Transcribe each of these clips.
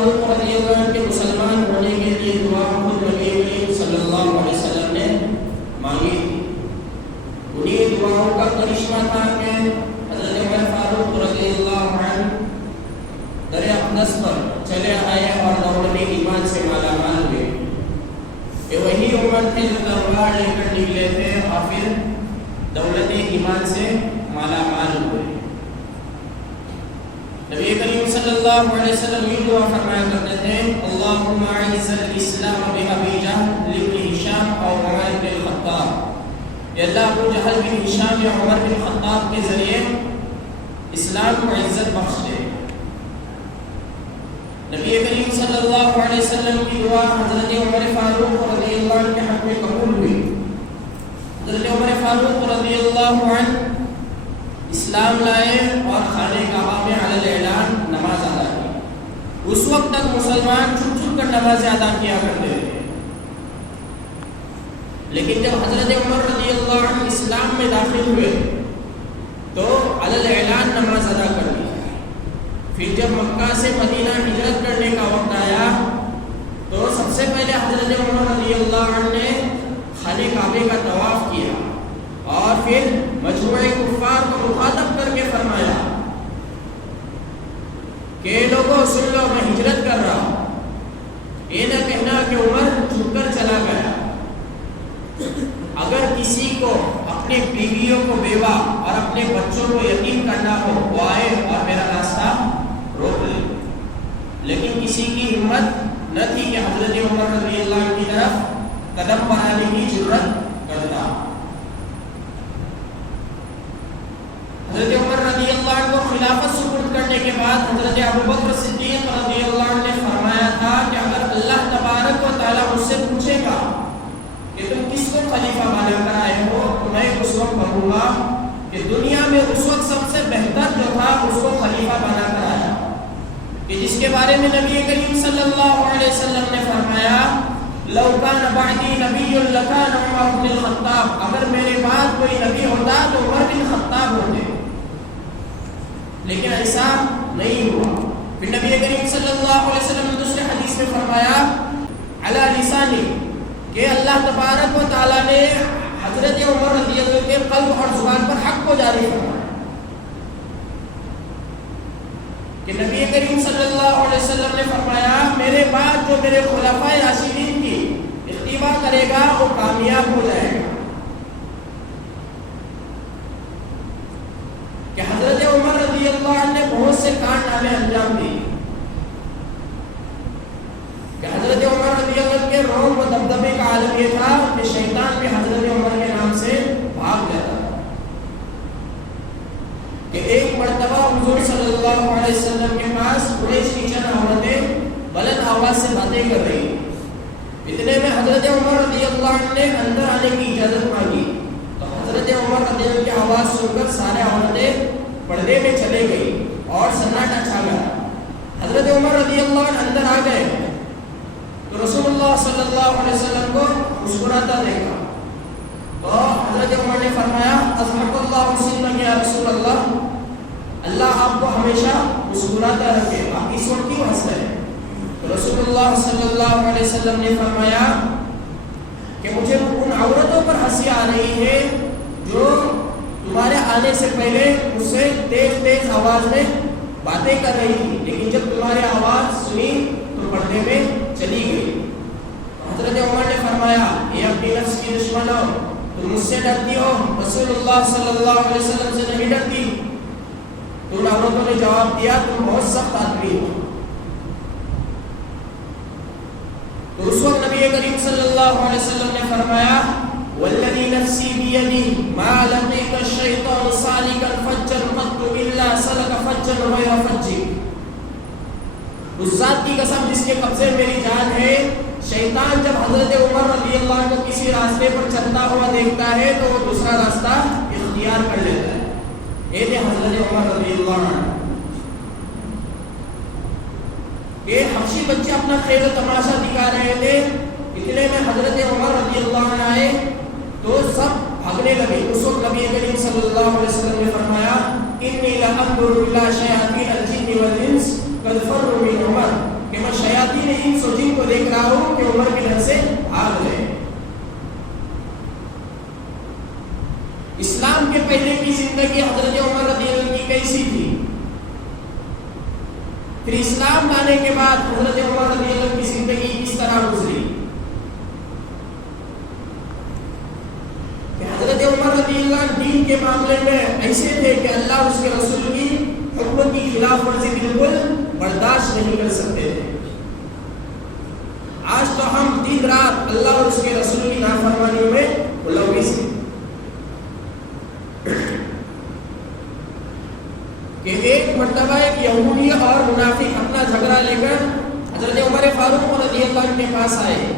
فاروق رضی اللہ عنہ کے مسلمان ہونے کے لیے دعا خود نبی کریم صلی اللہ علیہ وسلم نے مانگی تھی. انہیں دعاؤں کا کرشمہ تھا کہ حضرت عمر فاروق رضی اللہ عنہ در اقدس پر چلے آئے اور دولت ایمان سے مالا مال ہوئے. کہ وہی عمر تھے جو تلوار لے کر نکلے تھے اور پھر دولت ایمان سے مالا مال ہوئے. نبی کریم صلی اللہ علیہ وسلم یہ دعا فرمایا کرتے تھے اللہم اعز الاسلام بابی جہل بن ہشام اور عمر بن الخطاب. یا اللہ ابو جہل بن ہشام یا عمر بن الخطاب کے ذریعے اسلام کو عزت بخش دے. نبی کریم صلی اللہ علیہ وسلم کی دعا حضرت عمر فاروق رضی اللہ عنہ کے حق میں قبول ہوئی. حضرت عمر فاروق رضی اللہ عنہ اسلام لائے اور خانہ کعبہ میں علی الاعلان نماز ادا کی. اس وقت تک مسلمان چھپ چھپ کر نماز ادا کیا کرتے تھے، لیکن جب حضرت عمر رضی اللہ عنہ اسلام میں داخل ہوئے تو علی الاعلان نماز ادا کر دی. پھر جب مکہ سے مدینہ ہجرت کرنے کا وقت آیا تو سب سے پہلے حضرت عمر رضی اللہ عنہ نے خانہ کعبہ کا طواف کیا اور پھر مجموعہ کفار کو مخاطب کر کے فرمایا کہ لوگوں سن لو، میں ہجرت کر رہا ہوں. یہ نہ کہنا کہ عمر چھپ کر چلا گیا. اگر کسی کو اپنے بیویوں کو بیوہ اور اپنے بچوں کو یتیم کرنا ہو وہ آئے اور میرا راستہ روک لے. لیکن کسی کی ہمت نہ تھی کہ حضرت عمر رضی اللہ عنہ کی طرف قدم بڑھانے کی جرت کرتا. حضرت عمر رضی اللہ عنہ کو خلافت سپرد کرنے کے بعد حضرت ابوبکر صدیق رضی اللہ عنہ نے فرمایا تھا کہ اگر اللہ تبارک و تعالیٰ مجھ سے پوچھے گا کہ تم کس کو خلیفہ بنا کر آئے ہو تو میں اس وقت کہوں گا کہ دنیا میں اس وقت سب سے بہتر جو تھا اس کو خلیفہ بنا کر آیا، کہ جس کے بارے میں نبی کریم صلی اللہ علیہ وسلم نے فرمایا لو کان بعدی نبی لکان عمر بن الخطاب. اگر میرے بعد کوئی نبی ہوتا تو عمر بن الخطاب ہوتے، لیکن ایسا نہیں ہوا. پھر نبی کریم صلی اللہ علیہ وسلم نے دوسرے حدیث میں فرمایا علی لسانی کہ اللہ تبارک و تعالیٰ نے حضرت عمر رضی اللہ عنہ کے قلب اور زبان پر حق کو جاری فرمایا کہ نبی کریم صلی اللہ علیہ وسلم نے فرمایا میرے بعد جو میرے خلفائے راشدین کی اتباع کرے گا وہ کامیاب ہو جائے گا. کہ حضرت عمر رضی اللہ عنہ نے بہت سے کارنامے انجام دیے. کہ حضرت عمر رضی اللہ عنہ کے روم و دبدبے کا عالم یہ تھا کہ شیطان بھی حضرت عمر کے نام سے بھاگ جاتا. کہ ایک مرتبہ حضور صلی اللہ علیہ وسلم کے پاس قریش کی چند عورتیں بلند آواز سے باتیں کر رہی. اتنے میں حضرت عمر رضی اللہ عنہ نے اندر آنے کی اجازت مانگی تو حضرت عمر رضی اللہ عنہ کی آواز سن کر سارے عورتیں پردے میں چلے گئی اور سناٹا چھا گیا. حضرت عمر رضی اللہ عنہ اندر آ گئے تو رسول اللہ صلی اللہ علیہ وسلم کو مسکراتا دیکھا تو حضرت عمر نے فرمایا اضحک اللہ سنک یا رسول اللہ، اللہ آپ کو ہمیشہ مسکراتا رکھے، آپ اس وقت کیوں ہنس رہے ہیں؟ تو رسول اللہ صلی اللہ علیہ وسلم نے فرمایا کہ مجھے ان عورتوں پر ہنسی آ رہی ہے جو تمہارے آنے سے پہلے مجھ سے تیز تیز آواز میں باتیں کر رہی تھی، لیکن جب تمہاری آواز سنی تو پردے میں چلی گئی. حضرت عمر نے فرمایا اے اپنی نفس کی دشمن ہو، تم مجھ سے ڈرتی ہو، رسول اللہ صلی اللہ علیہ وسلم سے نہیں ڈرتی. تو ان عورتوں نے جواب دیا تم بہت سخت آدمی ہو. تو اس وقت نبی کریم صلی اللہ علیہ وسلم نے فرمایا والذی نفسی بیدی ما لقیک الشیطان سالکا فجا قط الا سلک فجا غیر فجی. اس ذات کی قسم جس کے قبضے میری جان ہے، شیطان جب حضرت عمر رضی اللہ عنہ کو کسی راستے پر چلتا ہوا دیکھتا ہے تو وہ دوسرا راستہ اختیار کر لیتا ہے. یہ تھے حضرت عمر رضی اللہ عنہ. کہ حبشی بچے اپنا خیر و تماشا دکھا رہے تھے، اتنے میں حضرت عمر رضی اللہ عنہ آئے تو سب بھاگنے لگے. اس وقت نبی کریم صلی اللہ علیہ وسلم نے فرمایا انی لانظر الی شیاطین الجن والانس قد فروا من عمر، کہ میں کے انس و جن کو دیکھ رہا ہوں کہ عمر کے گھر سے بھاگ رہے ہیں. اسلام کے پہلے کی زندگی حضرت عمر رضی اللہ عنہ کی کیسی تھی؟ پھر اسلام لانے کے بعد حضرت عمر رضی اللہ عنہ کی زندگی کس طرح گزری؟ کہ حضرت عمر رضی اللہ عنہ دین کے معاملے میں ایسے تھے کہ اللہ اس کے رسول کی حکم کی خلاف ورزی بالکل برداشت نہیں کر سکتے تھے. آج تو ہم دن رات اللہ اور اس کے رسول کی نافرمانیوں میں ملوث ہیں. کہ ایک مرتبہ ایک یہودی اور منافق اپنا جھگڑا لے کر حضرت عمر فاروق رضی اللہ عنہ کے پاس آئے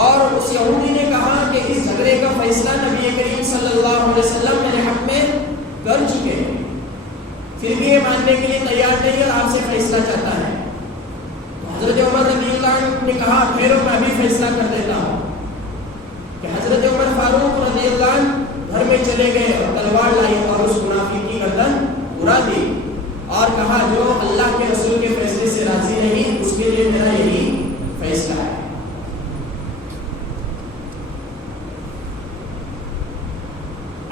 اور اس یہودی نے کہا کہ اس جھگڑے کا فیصلہ نبی کریم صلی اللہ علیہ وسلم میرے حق میں کر چکے ہیں, پھر بھی یہ ماننے کے لیے تیار نہیں اور آپ سے فیصلہ چاہتا ہے. تو حضرت عمر رضی اللہ عنہ نے کہا پھر میں بھی فیصلہ کر دیتا ہوں. کہ حضرت عمر فاروق رضی اللہ عنہ گھر میں چلے گئے اور تلوار لائی اور اس منافق کی گردن اڑا دی اور کہا جو اللہ کے رسول کے فیصلے سے راضی نہیں اس کے لیے میرا یہی فیصلہ ہے.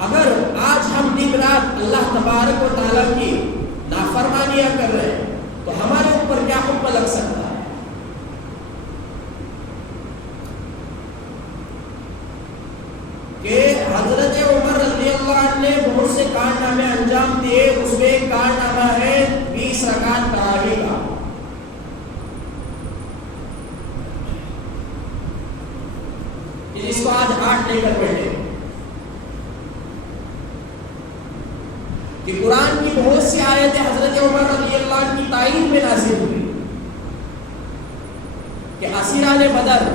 اگر آج ہم دن رات اللہ تبارک و تعالیٰ کی نافرمانیاں کر رہے ہیں تو ہمارے اوپر کیا حکم لگ سکتا ہے؟ کہ حضرت عمر رضی اللہ عنہ نے بہت سے کارنامے انجام دیے, اس میں ایک کارنامہ ہے 20 رکعت تراویح کا. جس کو آج 8 لے کر بیٹھے کہ قرآن کی بہت سی آیتیں حضرت عمر رضی اللہ عنہ کی تائید میں نازل ہوئی کہ اسیران بدر,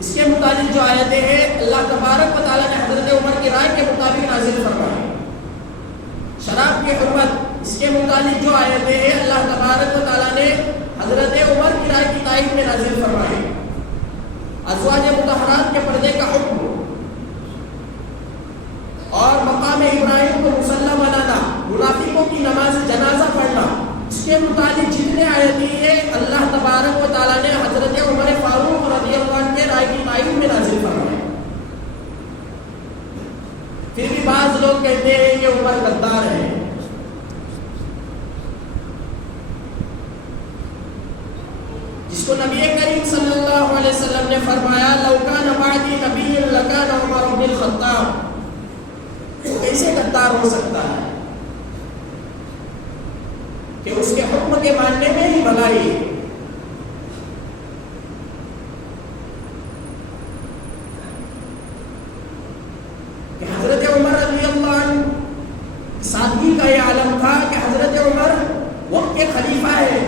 اس کے متعلق جو آیتیں ہیں اللہ تبارک و تعالیٰ نے حضرت عمر کی رائے کے مطابق نازل فرمائی. شراب کی حرمت, اس کے متعلق جو آیتیں ہیں اللہ تبارک و تعالیٰ نے حضرت عمر کی رائے کی تائید میں نازل فرمائی. ازواج مطہرات کے پردے کا حکم اور مقام ابراہیم کو مصلی بنانا, منافقوں کی نماز جنازہ پڑھنا, اس کے متعلق جتنے آیتیں ہیں اللہ تبارک و تعالیٰ نے حضرت عمر فاروق رضی اللہ عنہ کے رائے کی تائید میں نازل فرمائے. پھر بھی بعض لوگ کہتے ہیں کہ عمر غدار ہے. جس کو نبی کریم صلی اللہ علیہ وسلم نے فرمایا لو کان بعدی نبی لکان عمر بن الخطاب, کیسے غدار ہو سکتا ہے کہ اس کے حکم کے ماننے میں ہی بھلائی ہے. کہ حضرت عمر رضی اللہ عنہ سادگی کا یہ عالم تھا کہ حضرت عمر وقت کے خلیفہ ہے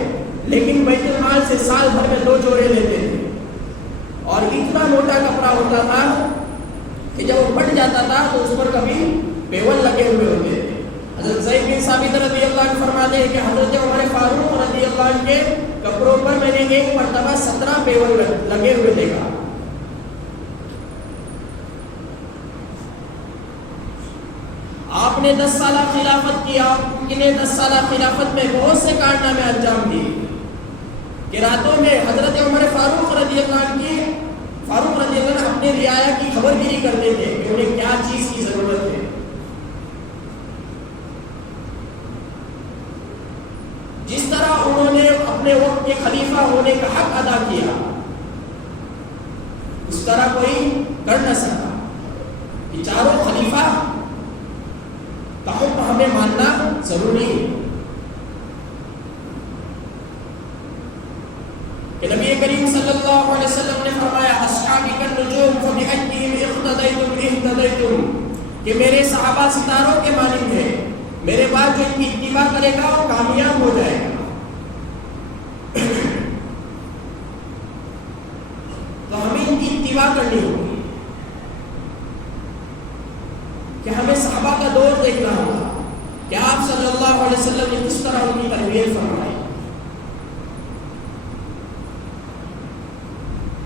لیکن بیت المال سے سال بھر میں 2 جوڑے لیتے تھے اور اتنا موٹا کپڑا ہوتا تھا کہ جب وہ پھٹ جاتا تھا تو اس پر کبھی پیول لگے ہوئے ہوتے تھے. حضرت زید بن ثابت رضی اللہ عنہ فرماتے ہیں کہ حضرت عمر فاروق رضی اللہ عنہ کے کپڑوں پر میں نے ایک مرتبہ 17 پیول لگے ہوئے دیکھا. آپ نے 10 سالہ خلافت کیا, انہیں 10 سالہ خلافت میں بہت سے کارنامے انجام دیے کہ راتوں میں حضرت عمر فاروق رضی اللہ عنہ اپنے رعایا کی خبر گیری کرتے تھے کہ انہیں کیا چیز کی ضرورت ہے. جس طرح انہوں نے اپنے وقت کے خلیفہ ہونے کا حق ادا کیا اس طرح کوئی کر نہ سکا. یہ چاروں خلیفہ کا حکم ہمیں ماننا ضروری ہے. کہ نبی کریم صلی اللہ علیہ وسلم نے فرمایا اصحابی کالنجوم فبأیہم اقتدیتم اہتدیتم, کہ میرے صحابہ ستاروں کے مانند ہیں, میرے بعد جو ان کی اتباع کرے گا وہ کامیاب ہو جائے گا. تو ہمیں ان کی اتباع کرنی ہوگی کہ ہمیں صحابہ کا دور دیکھنا ہوگا کہ آپ صلی اللہ علیہ وسلم نے کس طرح ان کی تربیت فرمائی.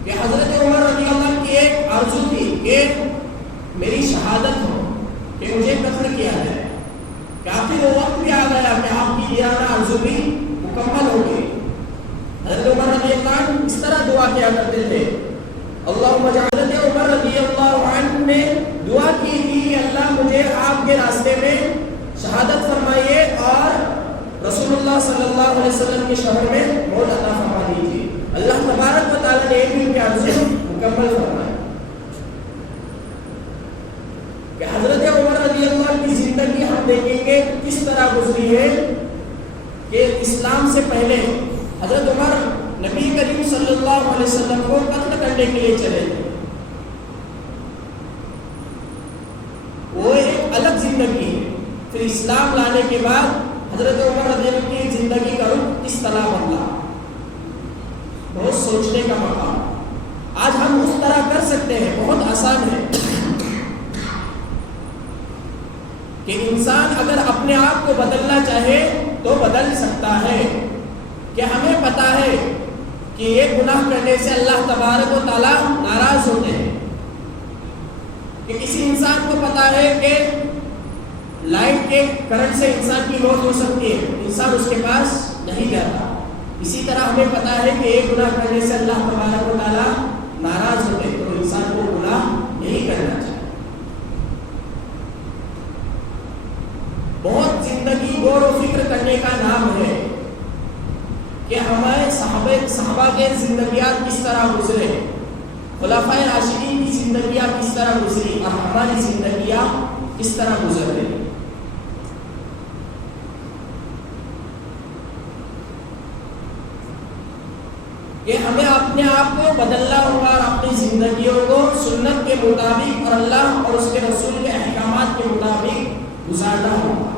کہ حضرت عمر رضی اللہ عنہ کی ایک آرزو تھی کہ میری شہادت ہو, کہ مجھے قتل کیا جائے. کہ آخر وہ وقت بھی آ گیا کہ آپ کی دیانہ آرزو بھی مکمل ہو گئی. رضی اللہ عنہ اس طرح دعا کیا کرتے تھے. اللہم اجعل حضرت عمر رضی اللہ عنہ نے دعا کی کہ اللہ مجھے آپ کے راستے میں شہادت فرمائیے اور رسول اللہ صلی اللہ علیہ وسلم کے شہر میں موت عطا فرما دیجیے. اللہ تبارک و تعالیٰ نے بھی ان کے عرض مکمل فرمایا کہ حضرت عمر رضی اللہ عنہ کی زندگی ہم دیکھیں گے کس طرح گزری ہے کہ اسلام سے پہلے حضرت عمر نبی کریم صلی اللہ علیہ وسلم کو قتل کرنے کے لیے چلے تھے. وہ ایک الگ زندگی ہے. پھر اسلام لانے کے بعد حضرت عمر رضی اللہ عنہ کی زندگی کا رخ کس طرح بدلا. بہت سوچنے کا مقام. آج ہم اس طرح کر سکتے ہیں, بہت آسان ہے کہ انسان اگر اپنے آپ کو بدلنا چاہے تو بدل سکتا ہے. کہ ہمیں پتا ہے کہ یہ گناہ کرنے سے اللہ تبارک و تعالیٰ ناراض ہوتے ہیں, کہ کسی انسان کو پتا ہے کہ لائٹ کے کرنٹ سے انسان کی موت ہو سکتی ہے, انسان اس کے پاس نہیں جاتا. اسی طرح ہمیں پتا ہے کہ ایک گناہ کرنے سے اللہ تبارک و تعالیٰ ناراض ہوتے ہیں, تو انسان کو گناہ نہیں کرنا چاہیے. بہت زندگی غور و فکر کرنے کا نام ہے کہ ہمارے صحابہ کے زندگیات کس طرح گزرے, خلفائے راشدین کی زندگیاں کس طرح گزری اور ہماری زندگیاں کس طرح گزر رہی. کہ ہمیں اپنے آپ کو بدلنا ہوگا اور اپنی زندگیوں کو سنت کے مطابق اور اللہ اور اس کے رسول کے احکامات کے مطابق گزارنا ہوگا.